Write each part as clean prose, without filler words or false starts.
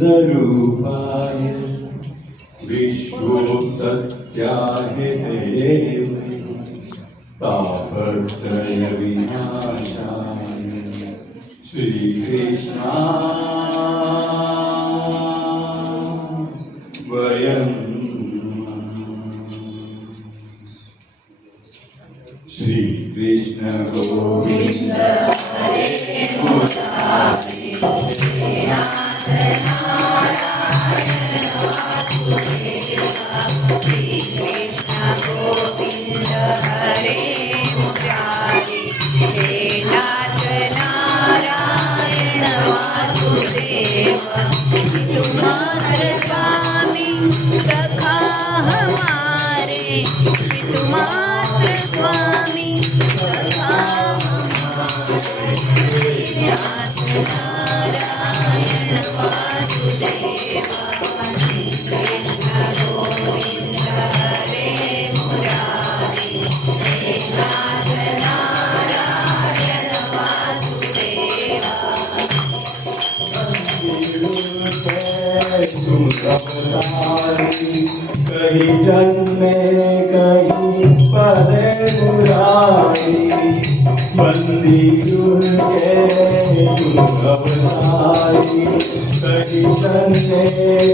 आनन्दरूपाय विश्वोत्पत्त्याय देव तापत्रय विनाशाय श्रीकृष्णाय वयं श्रीकृष्ण गोविंद हरे नाथ नारायण वासुदेव तुम्हारे स्वामी सखा हमारे तुम्हारे स्वामी सखा हमारे नाथ नारायण वासुदेव कृष्ण गोविंद हरे मुरारी नाथ नारायण वासुदेव तुम अवतारी कहीं जन्मे कहीं परे मुरारी बंदी के तुम अवतारी कहीं जन्मे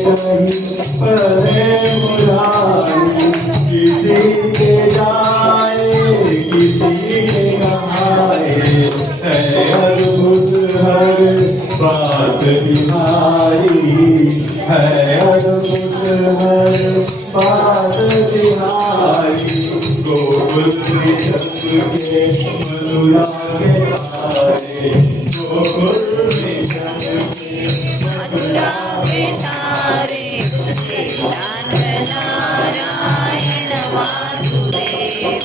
कहीं परे मुरारी किसी के जाए किसी के नहाए है अद्भुत हर बात बिहारी है अद्भुत हर बात बिहारी गोकुल कृष्ण के मधुरा के तारे गोकुल कृष्ण के मधुरा के तारे नाथ नारायण वासुदेव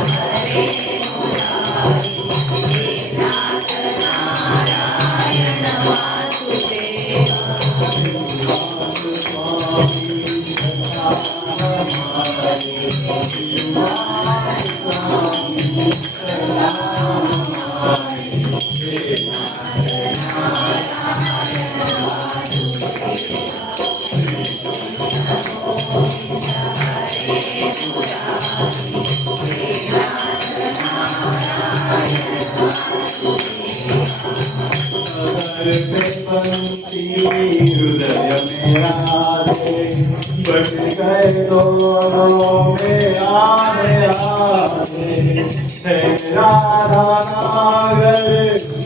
हरे मुरारी नाथ नारायण वासुदेव हृदय मेरा बच गए दोनों में आने आने है राधा नागर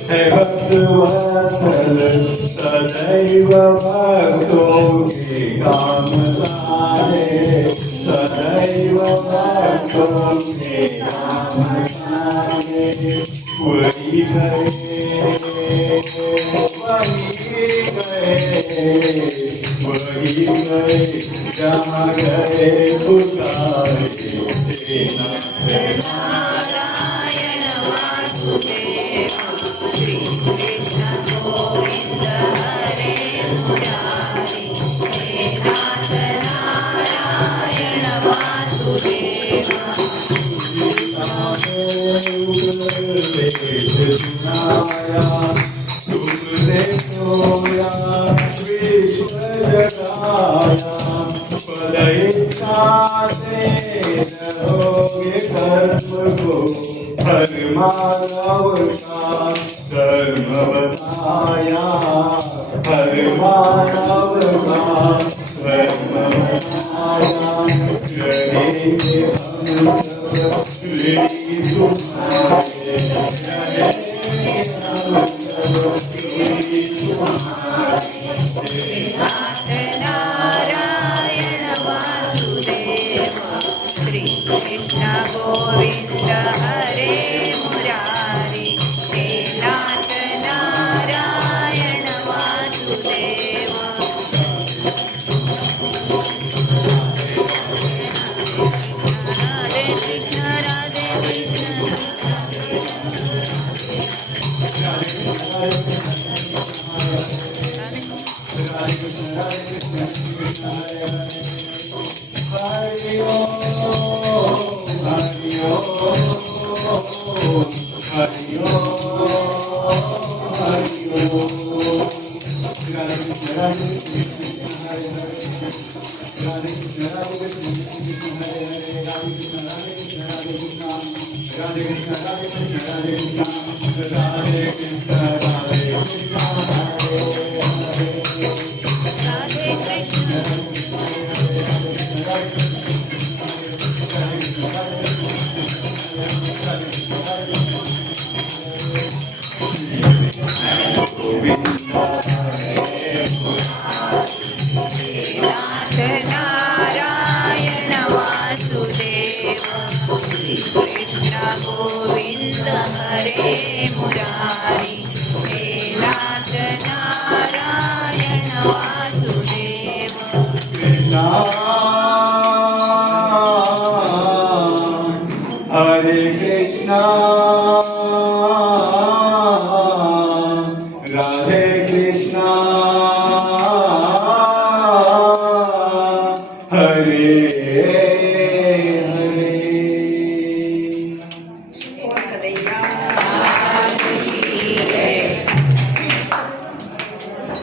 है भक्त वत्सल सदैव भक्तों के काम सारे सदैव भक्तों के काम सारे वही गए वही गए जहाँ गए पुकारे नारायण वासुदेव श्री कृष्ण गोविंद हरे मुरारी नाथ नारायण वासुदेव तुमने सोया विश्व जगाया पद इच्छा से रहोगे कर्म को हर मानव का धर्म बताया हर मानव का धर्म बताया रहेंगे हम सब श्री तुम्हारे रहेंगे हम सब श्री तुम्हारे नाथ नारायण वासुदेव श्री कृष्ण गोविंद हरे मुरारी नाथ नारायण वासुदेव राधे कृष्ण राधे Hare Om राधे कृष्ण नाथ नारायण वासुदेव कृष्ण गोविंद हरे मुरारी हे नाथ नारायण वासुदेव कृष्णा हरे कृष्णा राधे कृष्णा हरे